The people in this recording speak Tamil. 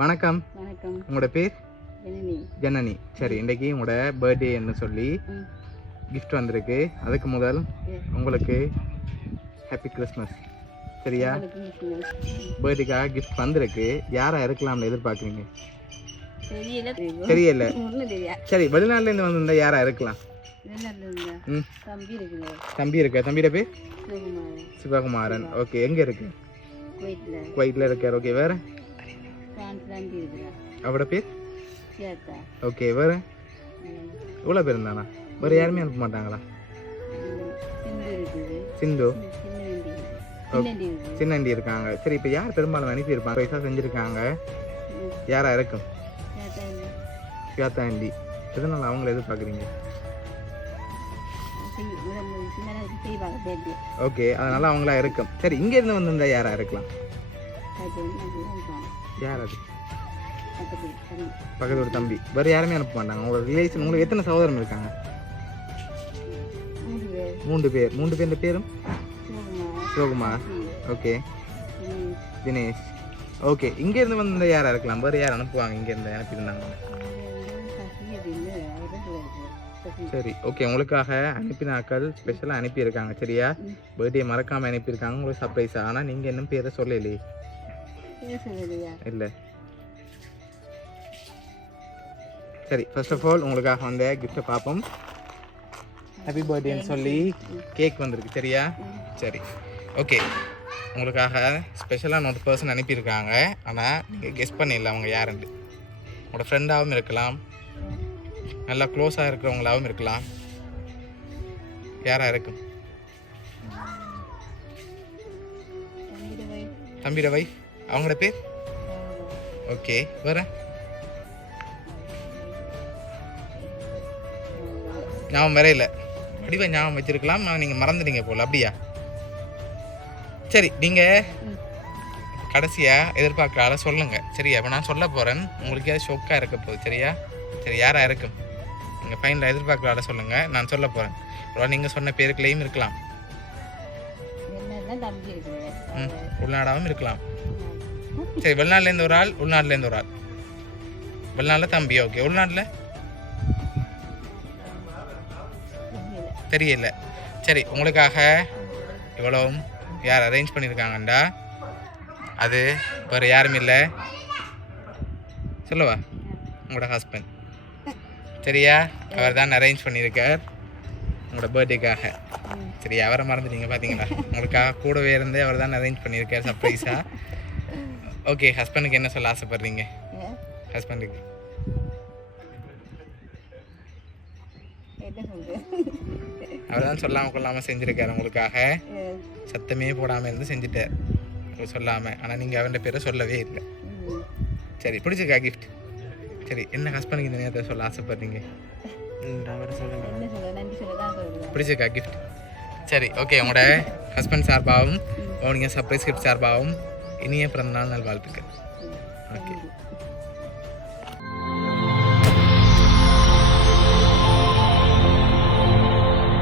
வணக்கம். வணக்கம். உங்களோட பேர்? ஜனனி. சரி இன்றைக்கி உங்களோட பர்த்டேன்னு சொல்லி gift வந்திருக்கு. அதுக்கு முதல். உங்களுக்கு ஹாப்பி கிறிஸ்மஸ் சரியா. பர்த்டேக்காக gift வந்திருக்கு. யாரா இருக்கலாம்னு எதிர்பார்க்குறீங்க? தெரியல. சரி வெளிநாட்டுலேருந்து வந்திருந்தா யாரா இருக்கலாம்? வெளிநாட்டுல இருந்தா தம்பி இருக்க? தம்பியோட பேர்? சிவகுமாரன் ஓகே எங்கே இருக்கு? குவைத்தில் இருக்கார். ஓகே வேற? அவரோட பேர்? ஓகே வேற. இவ்வளோ பேர் இருந்தானா? வேறு யாருமே அனுப்ப மாட்டாங்களா. சிந்து சின்னண்டி. இருக்காங்க. சரி இப்போ யார் பெரும்பாலும் அனுப்பியிருப்பாங்க? பைசா செஞ்சுருக்காங்க. யாரா இருக்கும். சியாத்தாண்டி எதனால அவங்கள எதிர்பார்க்குறீங்க? ஓகே அதனால அவங்களா இருக்கும் சரி இங்கேருந்து வந்திருந்தா யாரா இருக்கலாம்? வந்து யார் அது? பக்கத்து ஒரு தம்பி. வேறு யாருமே அனுப்ப மாட்டாங்க. உங்களோட ரிலேஷன் உங்களுக்கு எத்தனை சகோதரம் இருக்காங்க? மூன்று பேர். மூன்று பேர். பேரும்? சிவகுமார். ஓகே. தினேஷ். ஓகே. இங்கேருந்து வந்திருந்தா யாரா இருக்கலாம்? வேறு யார் அனுப்புவாங்க? இங்கேருந்து அனுப்பியிருந்தாங்க சரி. ஓகே. உங்களுக்காக அனுப்பினாக்கள் ஸ்பெஷலாக அனுப்பியிருக்காங்க. சரியா. பர்த்டே மறக்காமல் அனுப்பியிருக்காங்க. உங்களுக்கு சர்ப்ரைஸ் ஆனால் நீங்கள் இன்னும் பேரை சொல்லலையே. இல்லை. சரி ஃபர்ஸ்ட் ஆஃப் ஆல் உங்களுக்காக வந்த கிஃப்ட்டை பார்ப்போம் ஹாப்பி பர்த்டேன்னு சொல்லி கேக் வந்திருக்கு சரியா? சரி. ஓகே உங்களுக்காக ஸ்பெஷலாக ஒரு பர்சன் அனுப்பியிருக்காங்க. ஆனால் நீங்கள் கெஸ் பண்ணிடல அவங்க யாருன்னு. உங்களோட ஃப்ரெண்டாகவும் இருக்கலாம். நல்லா க்ளோஸாக இருக்கிறவங்களாகவும் இருக்கலாம். யாராக இருக்கும்? தம்பியோட வைஃப் அவங்களோட பேர்? ஓகே வேற? ஞாபகம் வேற இல்லை. வடிவா ஞாபகம் வச்சிருக்கலாம். ஆனால் நீங்கள் மறந்துட்டீங்க போல. அப்படியா? சரி நீங்கள். கடைசியாக எதிர்பார்க்குற ஆளை சொல்லுங்க. சரியா இப்போ நான் சொல்ல போகிறேன் உங்களுக்கு ஏதாவது ஷோக்காக இருக்க போகுது சரியா? சரி யாராக இருக்கும்? நீங்கள் ஃபைனலில் எதிர்பார்க்குற ஆளை சொல்லுங்கள் நான் சொல்ல போகிறேன் அப்புறம் நீங்கள் சொன்ன பேருக்குள்ளேயும் இருக்கலாம். ம் உள்நாடாகவும் இருக்கலாம். சரி வெளிநாட்டிலேருந்து ஒரு ஆள் உள்நாட்டிலேருந்து ஒரு ஆள். வெளிநாட்டில் தம்பி ஓகே உள்நாட்டில்? தெரியல. சரி உங்களுக்காக இவ்வளவும் யார் அரேஞ்ச் பண்ணியிருக்காங்கண்டா? அது வேறு யாரும் இல்லை. சொல்லவா? உங்களோட ஹஸ்பண்ட் சரியா? அவர் தான் அரேஞ்ச் பண்ணியிருக்கார். உங்களோட பர்த்டேக்காக சரி அவரை மறந்துட்டீங்க பார்த்தீங்களா உங்களுக்காக கூடவே இருந்து அவர் தான் அரேஞ்ச் பண்ணியிருக்கார் சர்ப்ரைஸாக ஓகே ஹஸ்பண்டுக்கு என்ன சொல்ல ஆசைப்படுறீங்க? ஹஸ்பண்டுக்கு அவர் தான் சொல்லாமல் கொள்ளாமல் செஞ்சுருக்காரு உங்களுக்காக. சத்தமே போடாமல் இருந்து செஞ்சுட்டார். சொல்லாமல் ஆனால் நீங்கள் அவன்கிட்ட பேரை சொல்லவே இல்லை. சரி பிடிச்சிருக்கா கிஃப்ட் சரி என்ன ஹஸ்பண்டுக்கு இந்த நேரத்தை சொல்ல ஆசைப்படுறீங்க? பிடிச்சிருக்கா கிஃப்ட் சரி ஓகே உங்களோட ஹஸ்பண்ட் சார்பாகவும் நீங்கள் சர்ப்ரைஸ் கிஃப்ட் சார்பாகவும் இனிய பிறந்தநாள் நல்வாழ்த்துக்கள். ஓகே.